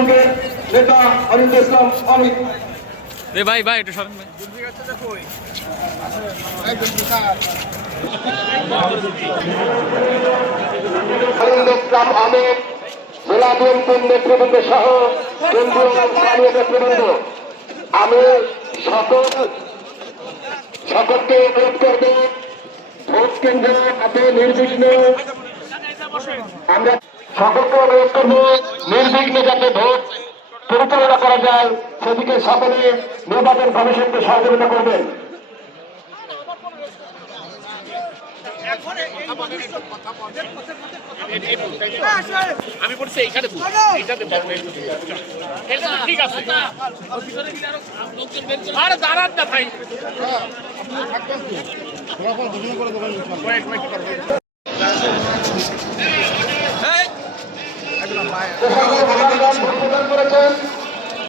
ফ্রন্টের নেতা অনিন্দ ইসলাম অমিত। ভাই ভাই একটু সরেন ভাই। অনিন্দ ইসলাম অমিত জেলা বিএনপির নেতৃবৃন্দ সহ কেন্দ্রীয় স্থানীয় নেতৃবৃন্দ, আমি সকলকে অনুরোধ করব ভোট কেন্দ্রে হাতে নির্বিঘ্নে আমরা সকলকে অনুরোধ করব নির্বিঘ্নে যাতে ভোট পরিচালনা করা যায় সেদিকে সকলে নির্বাচন কমিশনকে সহযোগিতা করবেন। আমি বলছি এইখানে ঠিক আছে আর দাঁড়ান না ভাই।